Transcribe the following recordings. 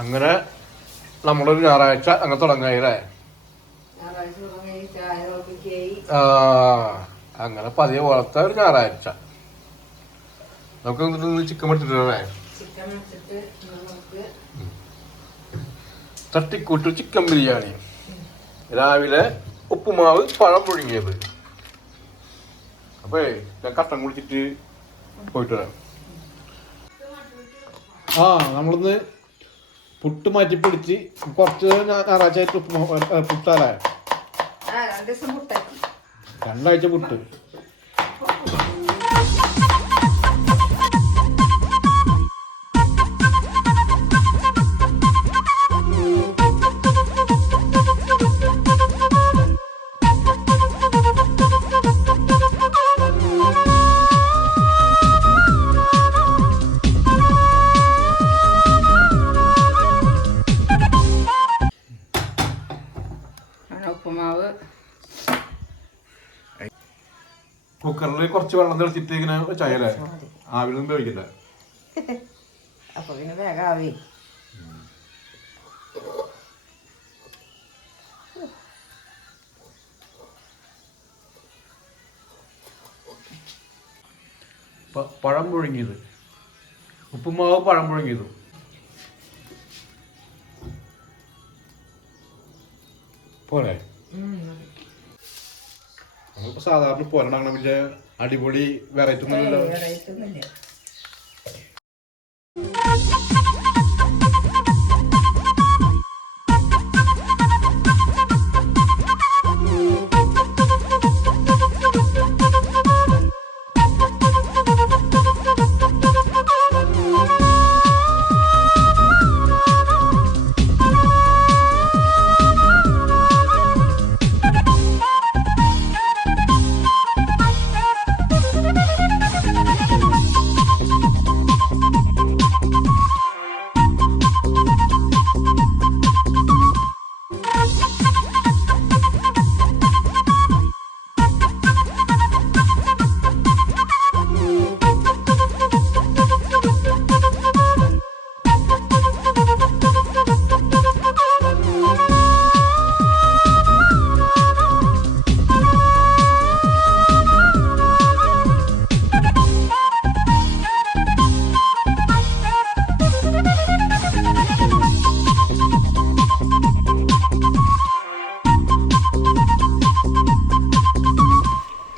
അങ്ങനെ നമ്മളൊരു ഞായറാഴ്ച അങ്ങനെ തുടങ്ങായില്ലേ? അങ്ങനെ പതിയെ പോലത്തെ ഒരു ഞായറാഴ്ച നമുക്ക് ചിക്കൻ മേടിച്ചിട്ടേ തട്ടിക്കൂട്ട് ചിക്കൻ ബിരിയാണി, രാവിലെ ഉപ്പുമാവ്, പഴം പുഴുങ്ങിയത്. അപ്പേ ഞാൻ കട്ടൻ കുടിച്ചിട്ട് പോയിട്ട് വരാം. നമ്മളിന്ന് പുട്ട് മാറ്റി പിടിച്ച് കുറച്ച് ഞായറാഴ്ച പുട്ടാലേ, 2 ആഴ്ച പുട്ട്. ഉപ്പുമാവ് കുക്കറിൽ കുറച്ച് വെള്ളം തെളിച്ചിട്ട് ഇങ്ങനെ ചായല്ലേ, ആവിലൊന്നും ഉപയോഗിക്കില്ല. അപ്പൊ പിന്നെ വേഗം ആവി. പഴം പുഴുങ്ങിയത്, ഉപ്പുമാവ്, പഴം പുഴുങ്ങിയത്. പോരെ നമ്മളിപ്പോ സാധാരണ പോരണ പിന്നെ അടിപൊളി വെറൈറ്റി ഒന്നുമില്ലല്ലോ.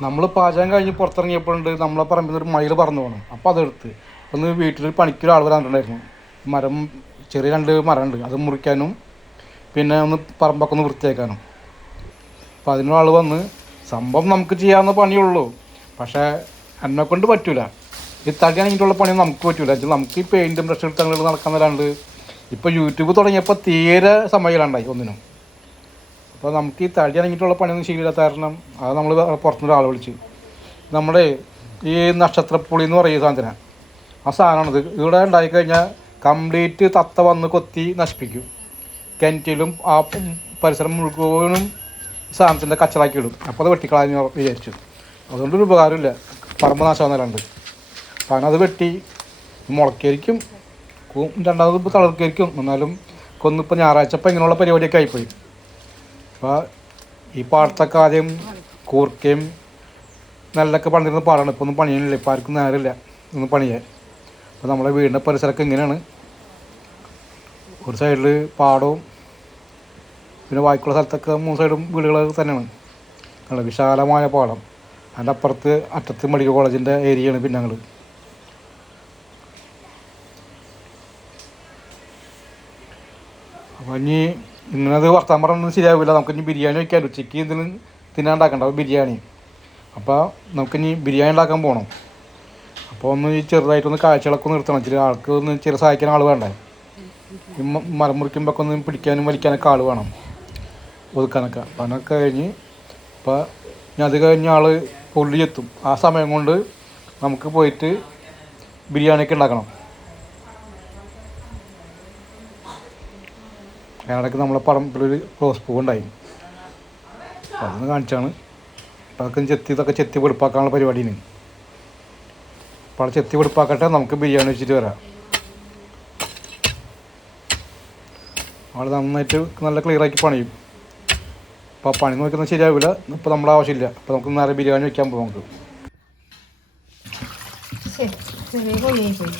നമ്മൾ പാചകം കഴിഞ്ഞ് പുറത്തിറങ്ങിയപ്പോഴുണ്ട് നമ്മളെ പറമ്പിൽ നിന്ന് ഒരു മയിൽ പറന്നു പോകണം. അപ്പോൾ അതെടുത്ത് ഒന്ന് വീട്ടിൽ പണിക്കൊരാൾ വരാനുണ്ടായിരുന്നു. മരം ചെറിയ 2 മരമുണ്ട്, അത് മുറിക്കാനും പിന്നെ ഒന്ന് പറമ്പൊക്കെ ഒന്ന് വൃത്തിയാക്കാനും. അപ്പോൾ അതിനൊരാൾ വന്ന്, സംഭവം നമുക്ക് ചെയ്യാവുന്ന പണിയുള്ളൂ, പക്ഷേ എന്നെക്കൊണ്ട് പറ്റൂല. ഈ തടിയാണെങ്കിലുള്ള പണി നമുക്ക് പറ്റൂല. നമുക്ക് ഈ പെയിൻറ്റും ബ്രഷ് എടുത്തങ്ങൾ നടക്കുന്നതല്ലാണ്ട് ഇപ്പോൾ യൂട്യൂബ് തുടങ്ങിയപ്പോൾ തീരെ സമയമില്ലാണ്ടായി ഒന്നിനും. അപ്പോൾ നമുക്ക് ഈ തടി അനങ്ങിയിട്ടുള്ള പണിയൊന്നും ശരിയില്ലാത്ത കാരണം അത് നമ്മൾ പുറത്തുനിന്ന് ആളെ വിളിച്ച്, നമ്മുടെ ഈ നക്ഷത്രപ്പുളി എന്ന് പറയുന്ന സാധനം, ആ സാധനമാണിത്. ഇവിടെ ഉണ്ടായിക്കഴിഞ്ഞാൽ കംപ്ലീറ്റ് തത്ത വന്ന് കൊത്തി നശിപ്പിക്കും. കിണറ്റിലും ആ പരിസരം മുഴുവനും സാധനത്തിൻ്റെ കച്ചറാക്കി ഇടും. അപ്പോൾ അത് വെട്ടിക്കളാന്ന് വിചാരിച്ചു. അതുകൊണ്ടൊരു ഉപകാരമില്ല, പറമ്പ് നാശമാകുന്നല്ലാണ്ട്. അപ്പോൾ അങ്ങനെ അത് വെട്ടി മുളക്കായിരിക്കും, രണ്ടാമത് ഇപ്പോൾ തളർക്കായിരിക്കും. എന്നാലും കൊന്നിപ്പോൾ ഞായറാഴ്ച ഇപ്പോൾ ഇങ്ങനെയുള്ള പരിപാടിയൊക്കെ ആയിപ്പോയി. അപ്പോൾ ഈ പാടത്തൊക്കെ ആദ്യം കൂർക്കയും നെല്ലൊക്കെ പണിതിരുന്ന പാടാണ്. ഇപ്പോൾ ഒന്നും പണിയാനില്ല, ഇപ്പോൾ ആർക്കും നേരമില്ല ഒന്നും പണിയാൻ. അപ്പോൾ നമ്മളെ വീടിൻ്റെ പരിസരമൊക്കെ ഇങ്ങനെയാണ്. ഒരു സൈഡിൽ പാടവും പിന്നെ ബാക്കിയുള്ള സ്ഥലത്തൊക്കെ 3 സൈഡും വീടുകൾ തന്നെയാണ്. നല്ല വിശാലമായ പാടം. അതിൻ്റെ അപ്പുറത്ത് അറ്റത്ത് മെഡിക്കൽ കോളേജിൻ്റെ ഏരിയയാണ്. പിന്നെ ഞങ്ങൾ അപ്പോൾ ഇനി ഇങ്ങനെ അത് വർത്താൻ പറഞ്ഞൊന്നും ശരിയാവില്ല. നമുക്കിനി ബിരിയാണി വയ്ക്കാൻ, ഉച്ചയ്ക്ക് എന്തെങ്കിലും തിന്നാണ്ടാക്കണ്ട ബിരിയാണി. അപ്പോൾ നമുക്കിനി ബിരിയാണി ഉണ്ടാക്കാൻ പോകണം. അപ്പോൾ ഒന്ന് ഈ ചെറുതായിട്ടൊന്ന് കാഴ്ചകളൊക്കെ നിർത്തണം. ഇച്ചിരി ആൾക്ക് ഒന്ന് ചെറിയ സഹായിക്കാൻ ആൾ വേണ്ടേ. ഈ മരം മുറിക്കുമ്പോൾ ഒന്ന് പിടിക്കാനും വലിക്കാനൊക്കെ ആൾ വേണം, ഒതുക്കാനൊക്കെ. അപ്പോൾ അതിനൊക്കെ കഴിഞ്ഞ് അപ്പോൾ ഞാൻ അത് കഴിഞ്ഞ ആൾ പുള്ളി എത്തും. ആ സമയം കൊണ്ട് നമുക്ക് പോയിട്ട് ബിരിയാണിയൊക്കെ ഉണ്ടാക്കണം. അതിനിടയ്ക്ക് നമ്മളെ പറമ്പിലൊരു റോസ് പൂ ഉണ്ടായി, അപ്പോൾ അതൊന്ന് കാണിച്ചാണ്. അപ്പോൾ അതൊക്കെ ഇതൊക്കെ ചെത്തി വെടുപ്പാക്കാനുള്ള പരിപാടിയാണ്. അപ്പോൾ അവിടെ ചെത്തി വെടുപ്പാക്കട്ടെ, നമുക്ക് ബിരിയാണി വെച്ചിട്ട് വരാം. ആൾ നന്നായിട്ട് നല്ല ക്ലിയറാക്കി പണിയും. അപ്പോൾ പണി നോക്കുന്നത് ശരിയാവില്ല. ഇപ്പോൾ നമ്മുടെ ആവശ്യമില്ല. അപ്പോൾ നമുക്ക് നേരെ ബിരിയാണി വയ്ക്കാൻ പോകാം. നമുക്ക് ചെറിയ കൊള്ളിയായി പോയി.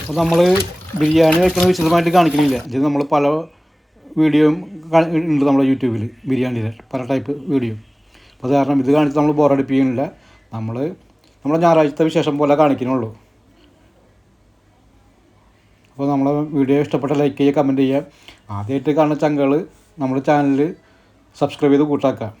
അപ്പോൾ നമ്മൾ ബിരിയാണി വയ്ക്കുന്നത് വിശദമായിട്ട് കാണിക്കണില്ല. ഇത് നമ്മൾ പല വീഡിയോയും ഉണ്ട് നമ്മുടെ യൂട്യൂബിൽ, ബിരിയാണിയുടെ പല ടൈപ്പ് വീഡിയോ. അപ്പോൾ അത് കാരണം ഇത് കാണിച്ച് നമ്മൾ ബോറടിപ്പിക്കുന്നില്ല. നമ്മളെ ഞായറാഴ്ചത്തെ വിശേഷം പോലെ കാണിക്കുന്നുള്ളൂ. അപ്പോൾ നമ്മളെ വീഡിയോ ഇഷ്ടപ്പെട്ട ലൈക്ക് ചെയ്യുക, കമൻറ്റ് ചെയ്യുക. ആദ്യമായിട്ട് കാണുന്ന ചങ്കൾ നമ്മുടെ ചാനൽ സബ്സ്ക്രൈബ് ചെയ്ത് കൂട്ടാക്കുക.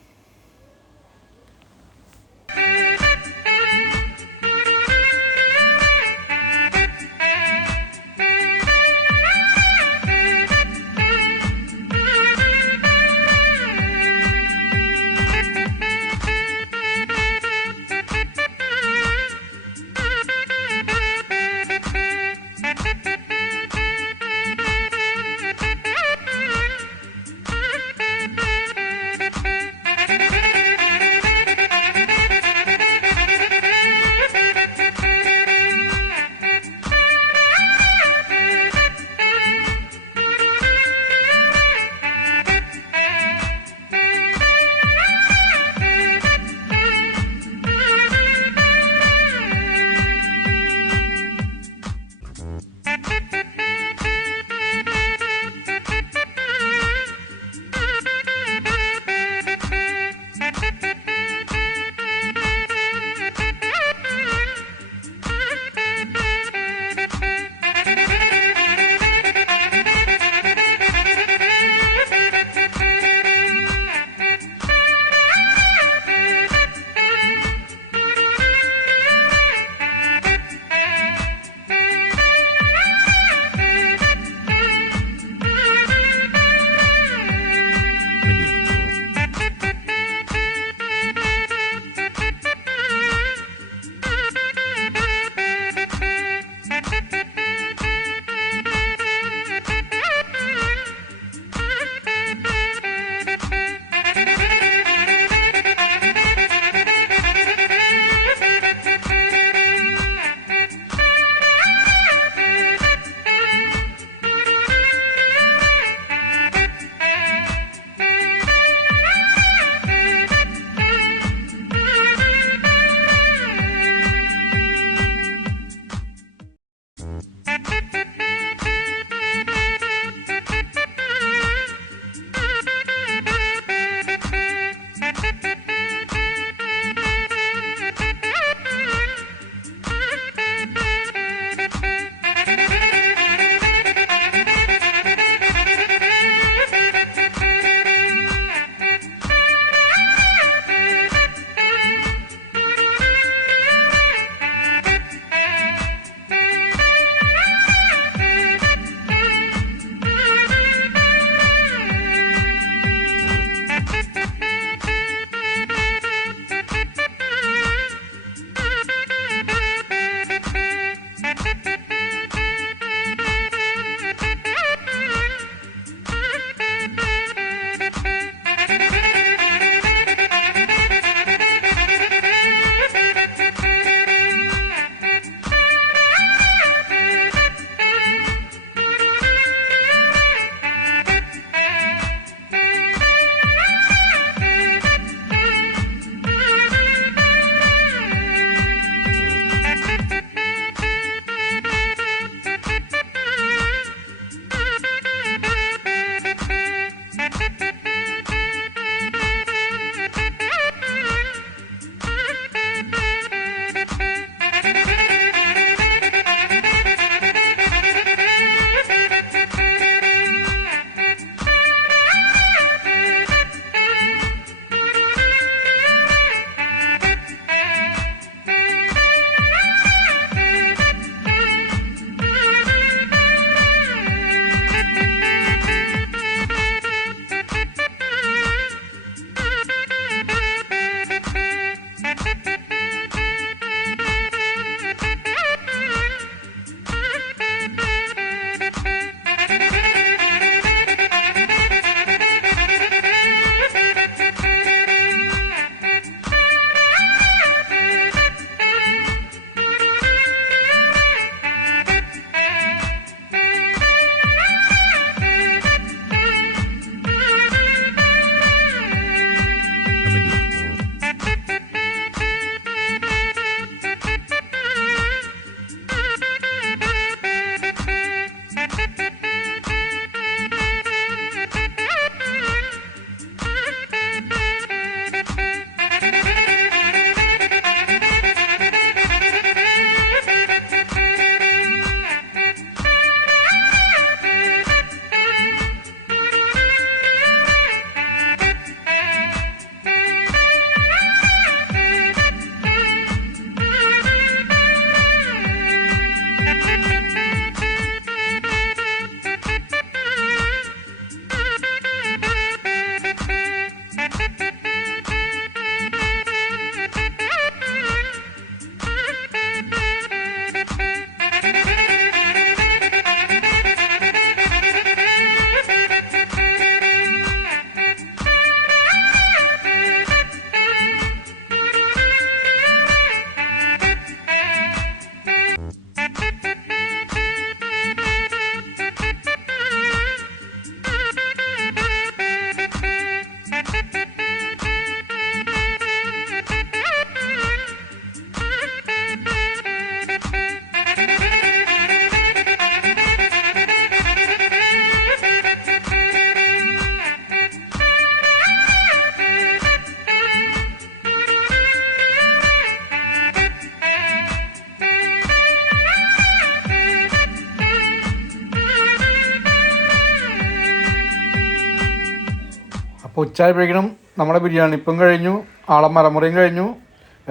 ഉച്ചയായപ്പോഴേക്കും നമ്മുടെ ബിരിയാണി ഇപ്പം കഴിഞ്ഞു, ആളെ മരമുറയും കഴിഞ്ഞു,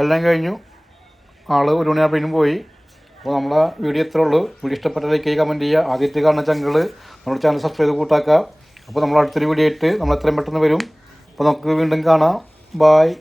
എല്ലാം കഴിഞ്ഞു. ആൾ 1 മണിയാകുമ്പോഴേക്കും പോയി. അപ്പോൾ നമ്മുടെ വീഡിയോ ഇത്രേ ഉള്ളൂ. വീഡിയോ ഇഷ്ടപ്പെട്ട ലൈക്ക് ചെയ്യുക, കമൻറ്റ് ചെയ്യുക. ആദ്യത്തെ കാണുന്ന ചങ്കൾ നമ്മുടെ ചാനൽ സബ്സ്ക്രൈബ് ചെയ്ത് കൂട്ടാക്കുക. അപ്പോൾ നമ്മൾ അടുത്തൊരു വീഡിയോ ആയിട്ട് നമ്മൾ എത്രയും പെട്ടെന്ന് വരും. അപ്പോൾ നമുക്ക് വീണ്ടും കാണാം. ബായ്.